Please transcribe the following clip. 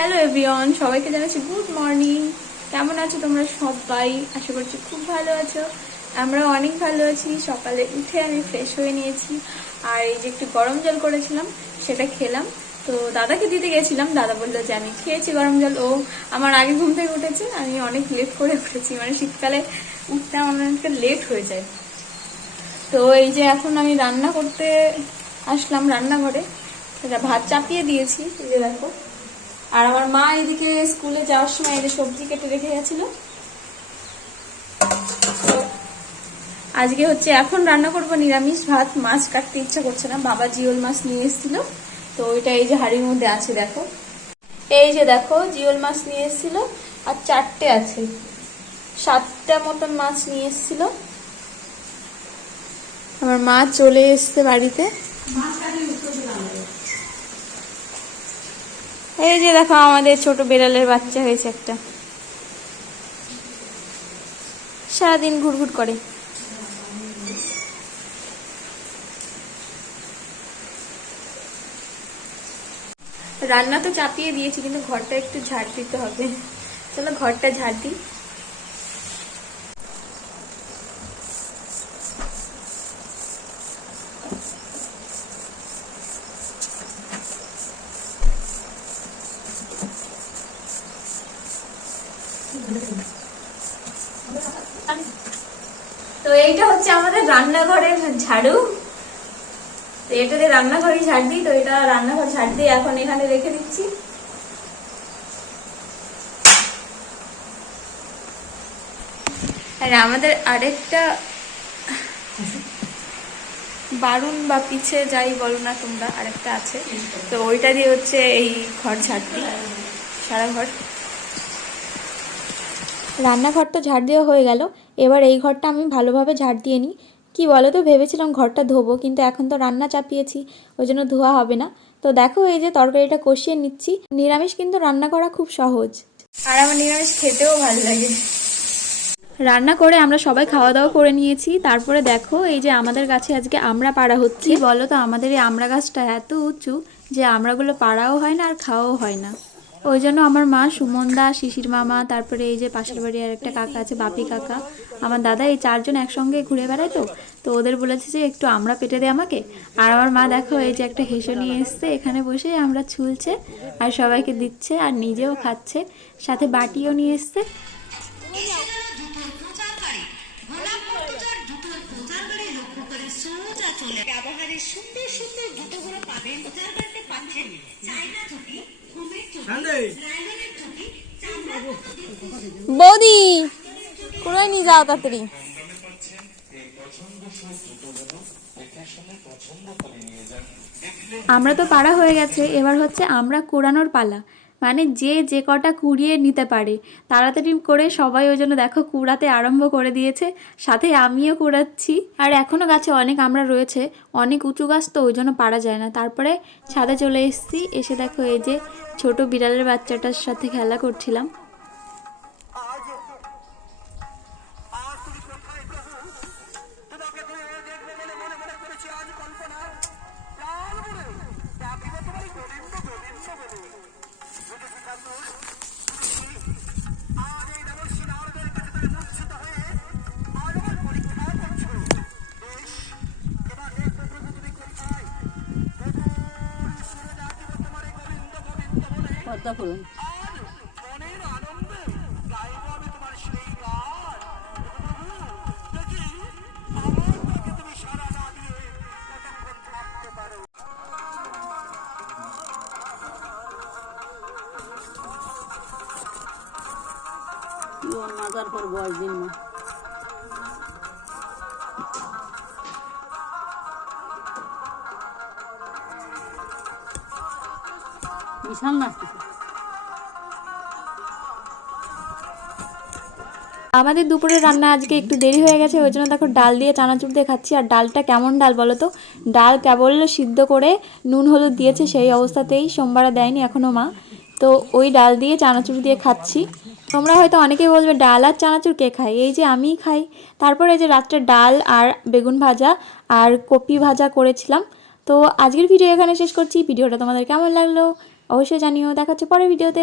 Hello everyone, সবাইকে জানাচ্ছি good morning. কেমন আছো তোমরা সবাই? আশা করছি খুব ভালো আছো। আমরা অনেক ভালো আছি। সকালে উঠে আমি ফ্রেশ হয়ে নিয়েছি, আর এই যে একটু গরম জল করেছিলাম সেটা খেলাম। তো দাদাকে দিতে গেছিলাম, দাদা বললো যে আমি খেয়েছি গরম জল। ও আমার আগে ঘুম থেকে উঠেছে, আমি অনেক লেট করে উঠেছি, মানে শীতকালে উঠতে আমার অনেকটা লেট হয়ে যায়। তো এই যে এখন আমি রান্না করতে আসলাম রান্নাঘরে, এটা ভাত চাপিয়ে দিয়েছি, এই যে দেখো। আর আমার মা এদিকে স্কুলে যাওয়ার সময় এই যে সবজি কেটে রেখে গেছিল। আজকে হচ্ছে এখন রান্না করবো নিরামিষ ভাত, মাছ কাটতে ইচ্ছা করছে না, বাবা জিওল মাছ নিয়ে এসেছিল, তো ওইটা এই যে হাঁড়ির মধ্যে আছে দেখো। এই যে দেখো জিওল মাছ নিয়ে এসেছিল, আর 4টে আছে, 7টা মতন মাছ নিয়ে এসেছিল। আমার মা চলে এসছে বাড়িতে। এই যে দেখো আমাদের ছোট বেড়ালের বাচ্চা হয়েছে একটা, সারাদিন ঘুরঘুর করে। রান্না তো চাপিয়ে দিয়েছি, কিন্তু ঘরটা একটু ঝাড় দিতে হবে। চলো ঘরটা ঝাড় দিই। তো এইটা হচ্ছে আমাদের রান্নাঘরের ঝাড়ু। তো এটা দিয়ে রান্নাঘরে ঝাড় দিই, তো এটা রান্নাঘর ঝাড় দিয়ে এখন এখানে রেখে দিচ্ছি। আর আমাদের আরেকটা বারুন বা পিছে যাই বলো না তোমরা, আরেকটা আছে, তো ওইটা দিয়ে হচ্ছে এই ঘর ঝাড় দিই, সারা ঘর। রান্নাঘর তো ঝাড় দেওয়া হয়ে গেল, এবার এই ঘরটা আমি ভালোভাবে ঝাড় দিয়ে নিই। কি বলো তো, ভেবেছিলাম ঘরটা ধোবো, কিন্তু এখন তো রান্না চাপিয়েছি, ওই জন্য ধোয়া হবে না। তো দেখো এই যে তরকারিটা কষিয়ে নিচ্ছি। নিরামিষ কিন্তু রান্না করা খুব সহজ, আর আমার নিরামিষ খেতেও ভালো লাগে। রান্না করে আমরা সবাই খাওয়া দাওয়া করে নিয়েছি। তারপরে দেখো এই যে আমাদের গাছে আজকে আমড়া পাড়া হচ্ছে। বলো তো, আমাদের এই আমড়া গাছটা এত উঁচু যে আমড়াগুলো পাড়াও হয় না আর খাওয়াও হয় না। ওই জন্য আমার মা, সুমন দা, শিশির মামা, তারপরে এই যে পাশের বাড়ি আর একটা কাকা আছে, বাপি কাকা, আমার দাদা, এই 4জন একসঙ্গে ঘুরে বেড়ায়। তো ওদের বলেছে যে একটু আমড়া পেটে দে আমাকে। আর আমার মা দেখো এই যে একটা হেসো নিয়ে এসছে, এখানে বসে আমরা ছুলছে আর সবাইকে দিচ্ছে, আর নিজেও খাচ্ছে, সাথে বাটিও নিয়ে এসছে। বৌদি কোথায় নিয়ে যাও তাড়াতাড়ি। আমরা তো পাড়া হয়ে গেছে, এবার হচ্ছে আমরা কুড়ানোর পালা। মানে যে যে কটা কুড়িয়ে নিতে পারে তাড়াতাড়ি করে সবাই ওই জন্য দেখো কুড়াতে আরম্ভ করে দিয়েছে, সাথে আমিও কুড়াচ্ছি। আর এখনও গাছে অনেক আমরা রয়েছে, অনেক উঁচু গাছ, তো ওই জন্য পারা যায় না। তারপরে ছাদে চলে এসেছি, এসে দেখো এই যে ছোট বিড়ালের বাচ্চাটার সাথে খেলা করছিলাম। পদ্মা ফুল মাজার পর বয়স দিন না। বিশাল নাচতেছে। আমাদের দুপুরের রান্না আজকে একটু দেরি হয়ে গেছে, ওই জন্য দেখো ডাল দিয়ে চানাচুর দিয়ে খাচ্ছি। আর ডালটা কেমন ডাল বলো তো, ডাল কেবল সিদ্ধ করে নুন হলুদ দিয়েছে, সেই অবস্থাতেই, সোমবারে দেয়নি এখনও মা, তো ওই ডাল দিয়ে চানাচুর দিয়ে খাচ্ছি। তোমরা হয়তো অনেকেই বলবে ডাল আর চানাচুর কে খায়, এই যে আমিই খাই। তারপরে এই যে রাত্রে ডাল আর বেগুন ভাজা আর কপি ভাজা করেছিলাম। তো আজকের ভিডিও এখানে শেষ করছি। ভিডিওটা তোমাদের কেমন লাগলো অবশ্যই জানিও। দেখা হচ্ছে পরের ভিডিওতে।